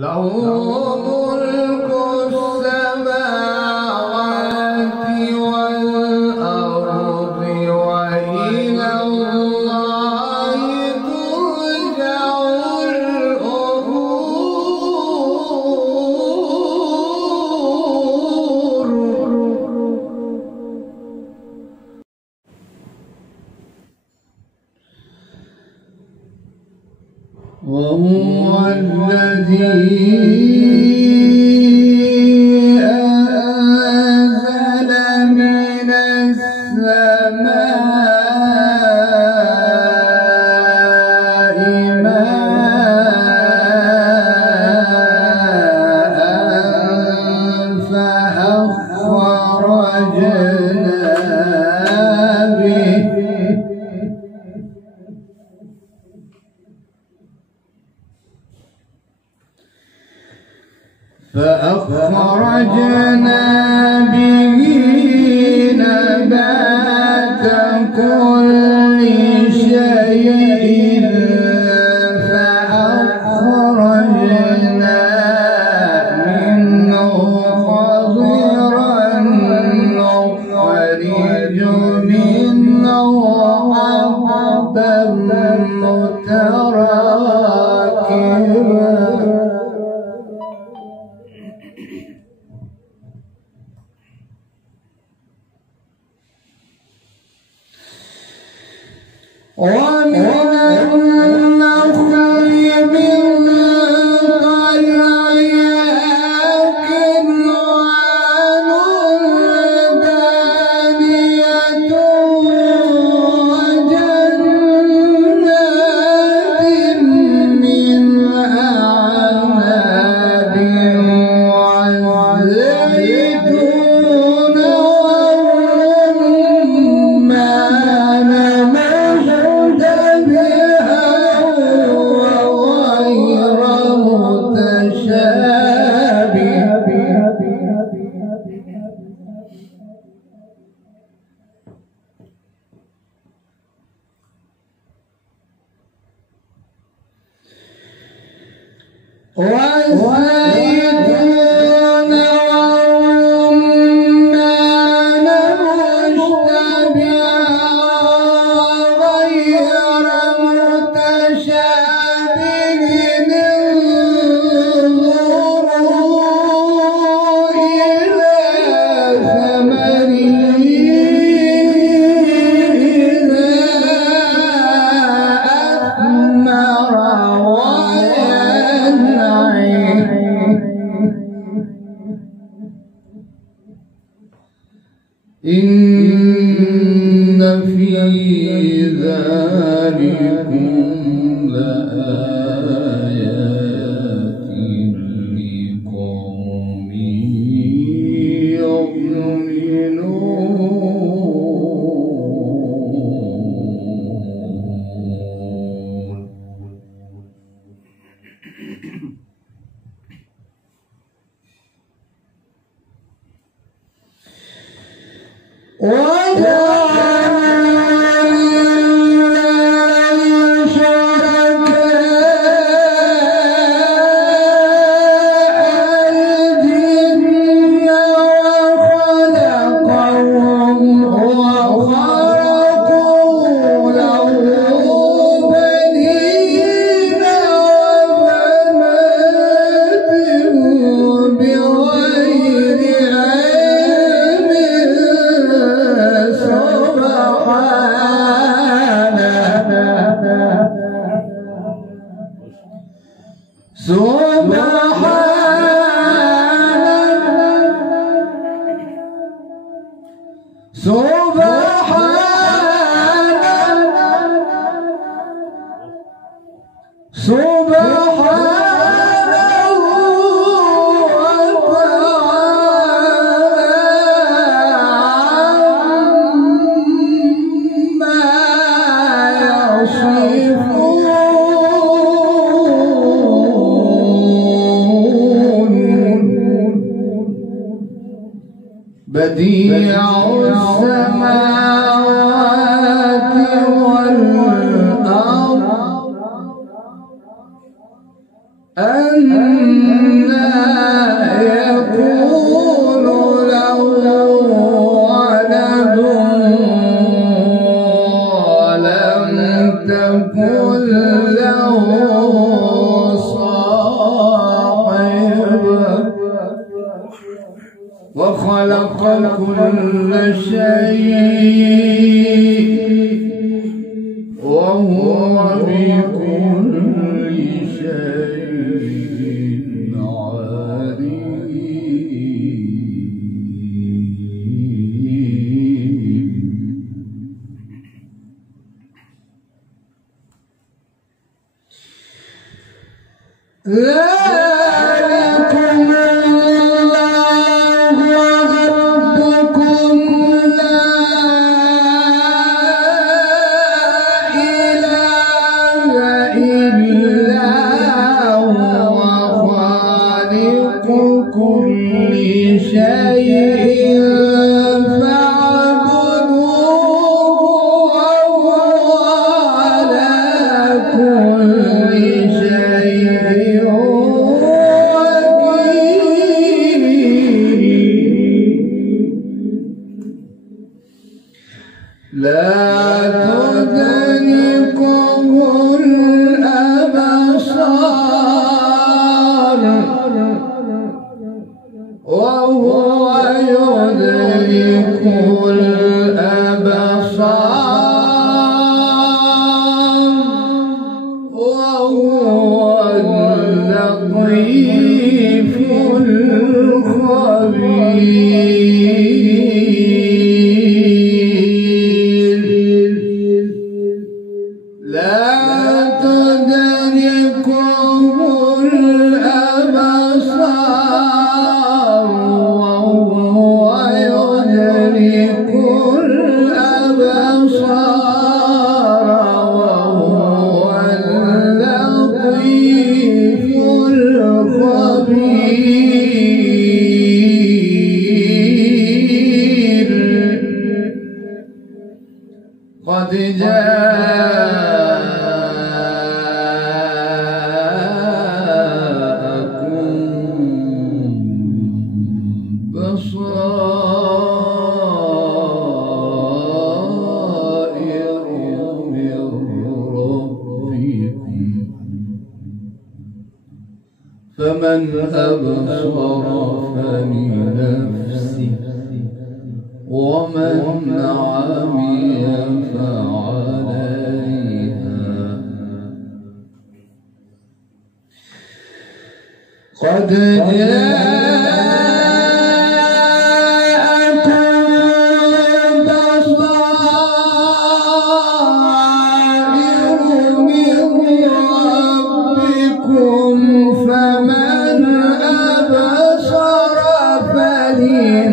له ملك السماوات والأرض وإلى الله ترجع الأمور. وهو الذي أنزل من السماء ماء فأخرجنا به نبات كل شيء فأخرجنا منه خضرا نخرج منه حبا متراكبا ومن النخل من طلعها كنوان دانية وجنات من أعناب والزيتون والرمان والزيتون والرمان مشتبها غير متشابه انظروا إلى ثمره إذا أثمر إن في ذلكم لآيات لقوم يؤمنون. بديع السماوات والأرض يكون له ولد ولم تكن له صاحبة وخلق كل شيء وهو بكل شيء عليم. ذلكم الله ربكم لا إله إلا هو خالق كل شيء فاعبدوه وهو على كل شيء لا تدركه الأبصار وهو يدرك الأبصار وهو اللطيف الخبير. لا تدركه الأبصار وهو يدرك الأبصار وهو اللطيف الخبير. قد جاءكم بصائر من ربكم فمن أبصر فلنفسه ومن عمي فعليها. قد جاءكم بصائر من ربكم فمن أبصر فلنفسه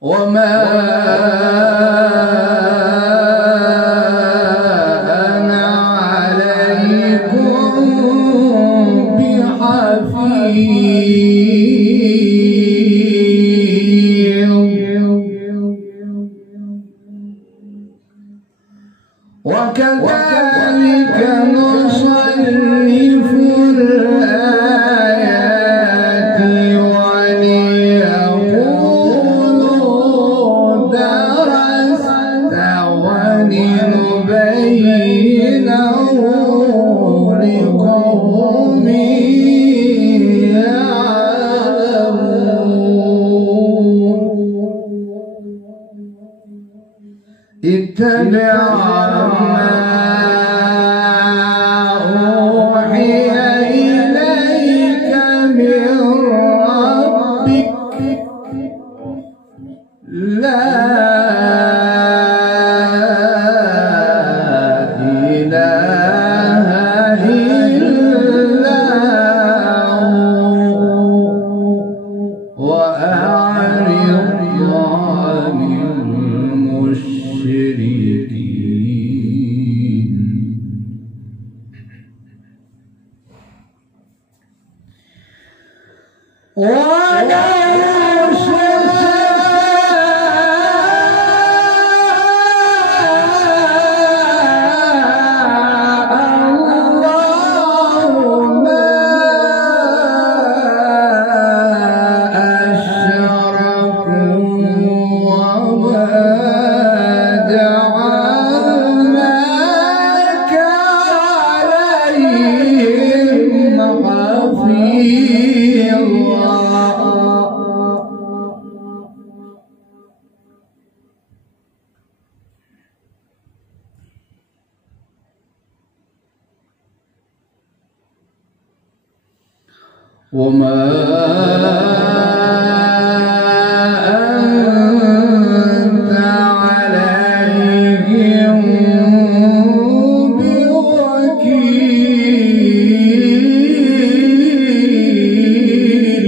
وما أنا عليكم بحفيظ. وكذلك نصرف الآيات وليقولوا درست ولنبينه لقوم يعلمون. وما أنت عليهم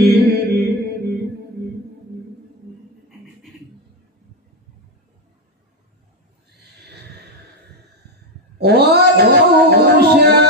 بوكيل ولو شاء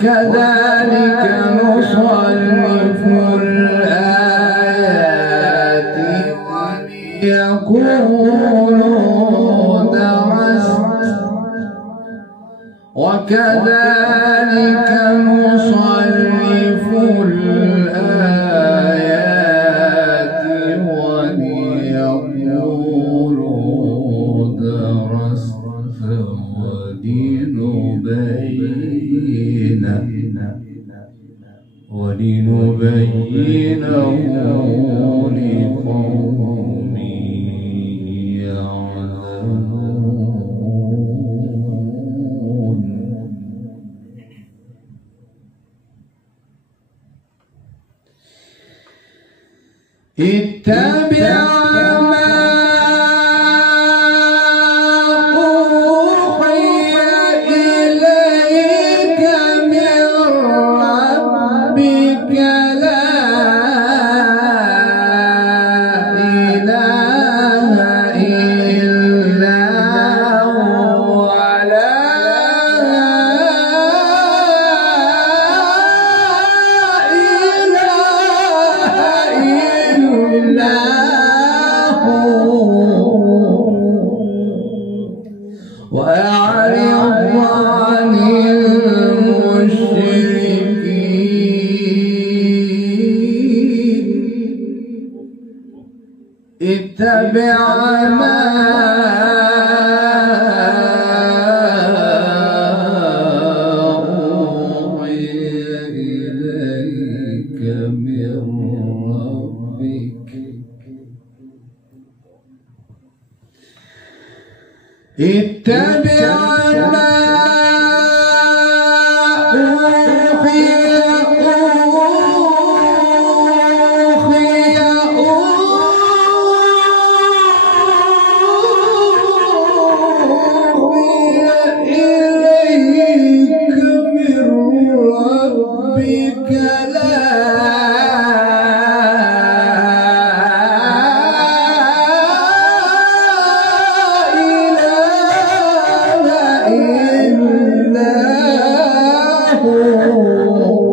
وكذلك نصرف الآيات وليقولوا درست وكذلك نصرف الآيات وليقولوا درست ولنبينه لقوم يعلمون. اتبع وأعرض عن المشركين اتبع ما أوحي إليك من ربك اتبع ما أوحي إليك من ربك لا إله إلا هو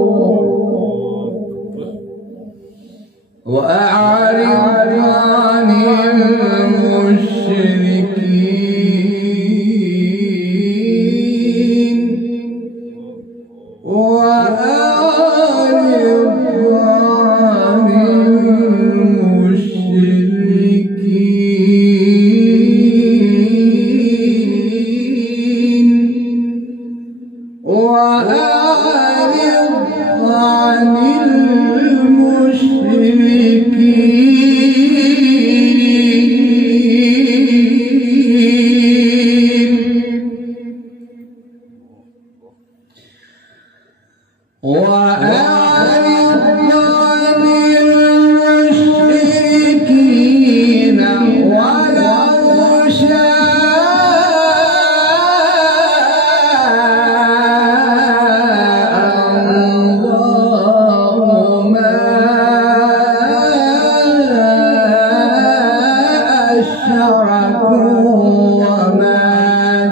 أشركوا وما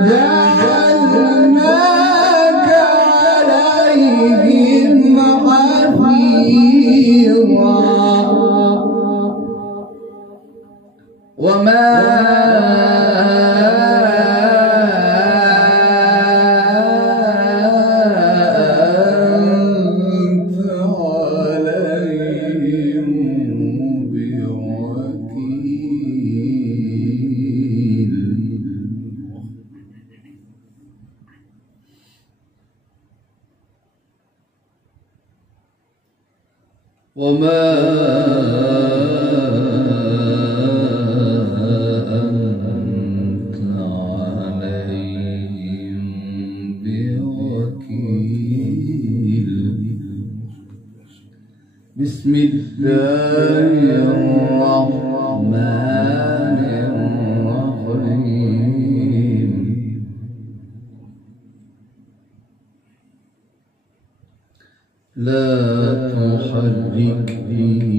جعلناك عليهم حفيظا وما أنت عليهم بوكيل وما أنت عليهم بوكيل بسم الله الرحمن الرحيم لا تحرك به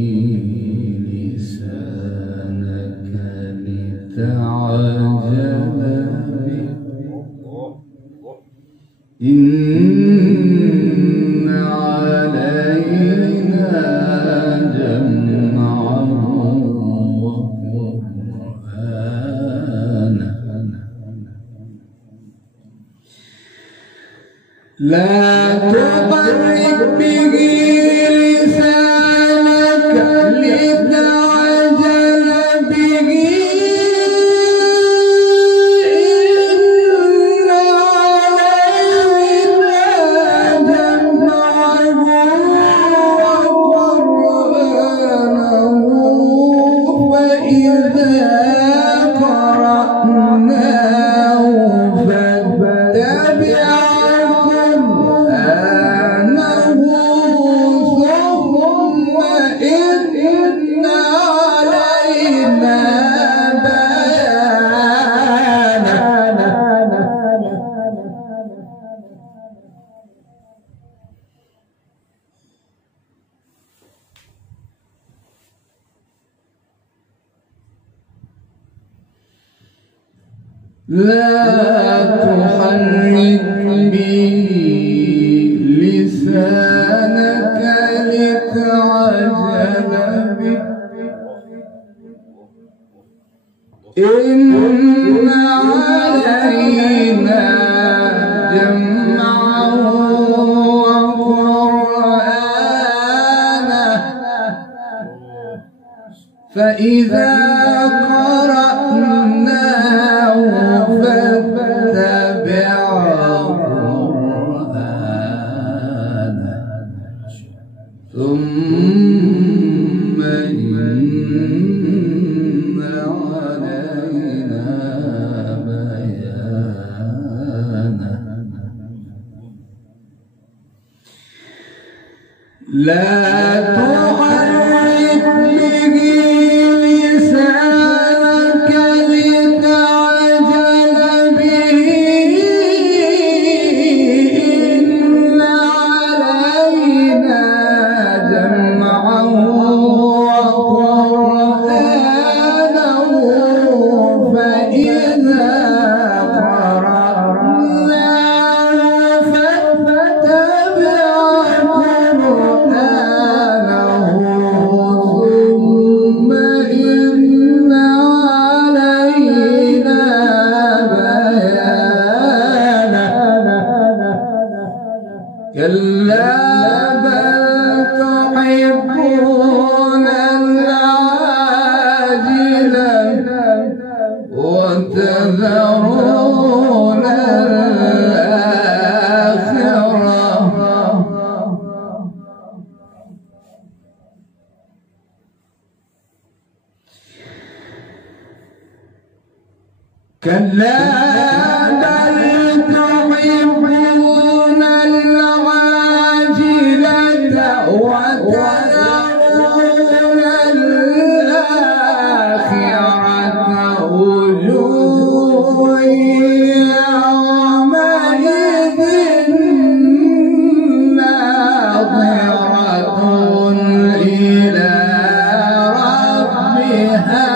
لسانك لتعجل به إن علينا جمعه وقرآنه لا تحرك به لسانك لتعجل به إن علينا جمعه وقرآنه فإذا قرأناه فاتبع لا تحرك به لسانك لتعجل به إن علينا جمعه وقرآنه فإذا قرأناه فاتبع قرآنه ثم إن علينا بيانه لا تحرك به لسانك لتعجل به إن علينا جمعه وقرآنه فإذا قرأناه فاتبع قرآنه ثم إن علينا بيانه كلا بل تحبون العاجلة وتذرون الآخرة كلا بل تحبون العاجلة وتذرون الآخرة وجوه يومئذ ناظرة إلى ربها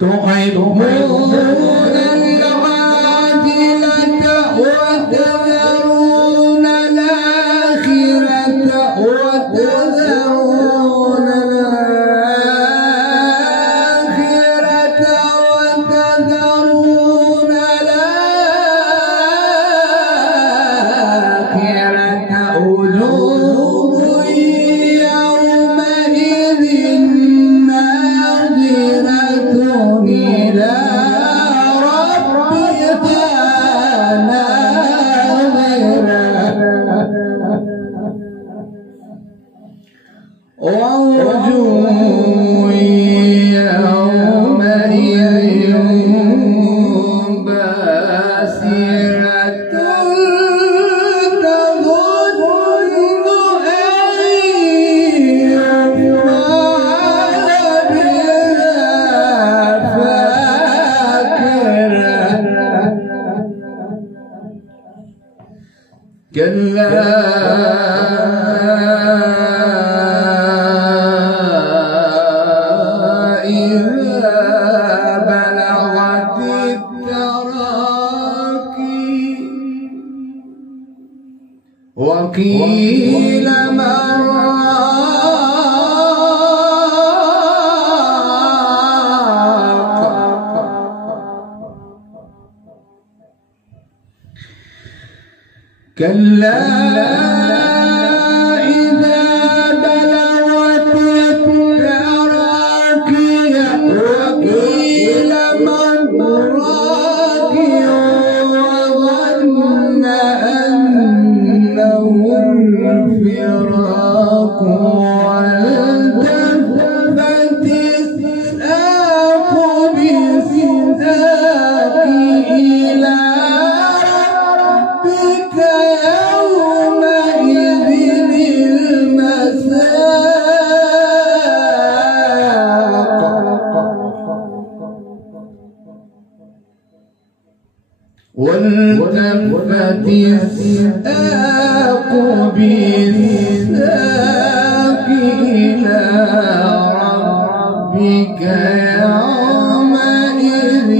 تحبون العاجلة وتذرون الآخرة وتذرون وجوه يومئذ ناظرة إلى ربها ناظرة ووجوه يومئذ باسرة كلا إذا بلغت التراقي وقيل من كلا إذا بلغت التراقي وقيل من راق وظن أنه الفراق والتفت الساق بالساق إلى ربك يومئذ المساق والتفت الساق بالساق إلى ربك يومئذ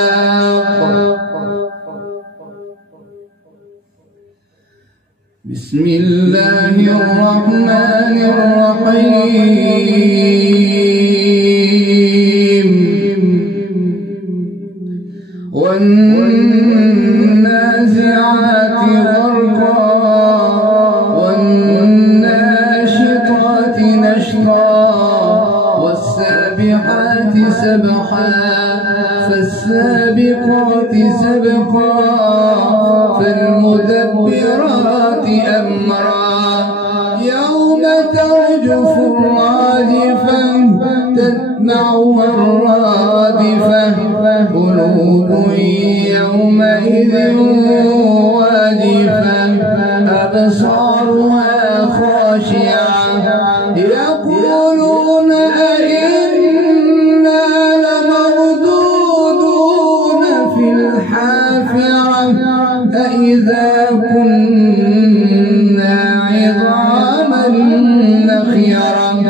المساق. بسم الله الرحمن الرحيم والنازعات غرقا والناشطات نشطا والسابحات سبحا فالسابقات سبقا فالمدبرات أمرا يوم ترجف الرادفة تتبعها الرادفة قلوب يومئذ واجفة أبصارها خاشعة يقولون أئنا لمردودون في الحافرة أإذا كنا عظاما نخرة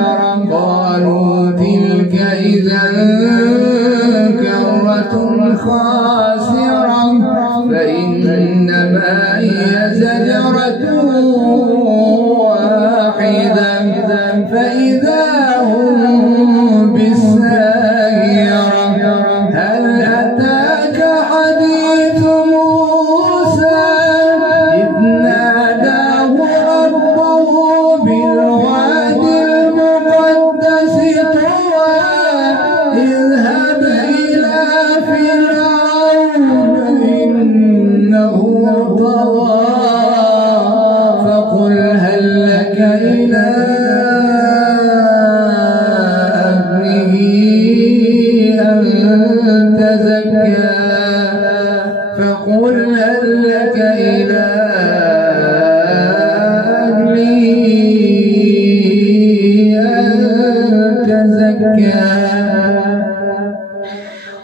قالوا تلك إذا كرة خاسرة فإنما هي زجرة واحدة فإذا هم بالساهرة هل أتاك حديث موسى إذ ناداه ربه بالواد المقدس طوى اذهب إلى فرعون إنه طغى فقل هل لك إلى أهله أن تزكى فقل هل لك إلى أهله أن تزكى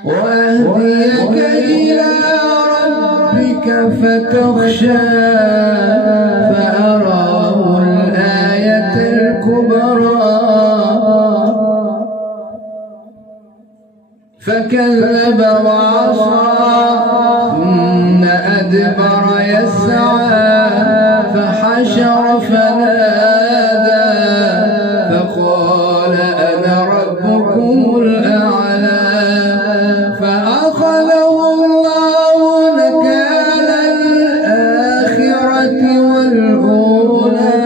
وأهديك إلى ربك فتخشى فأراه الآية الكبرى فكذب وعصى ثم أدبر يسعى فحشر فنادى فقال أنا ربكم الأعلى فأخذه الله نكال الآخرة والأولى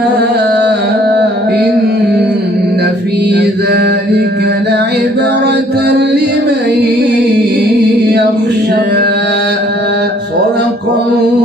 إن في ذلك لعبرة لمن يخشى. صدق الله.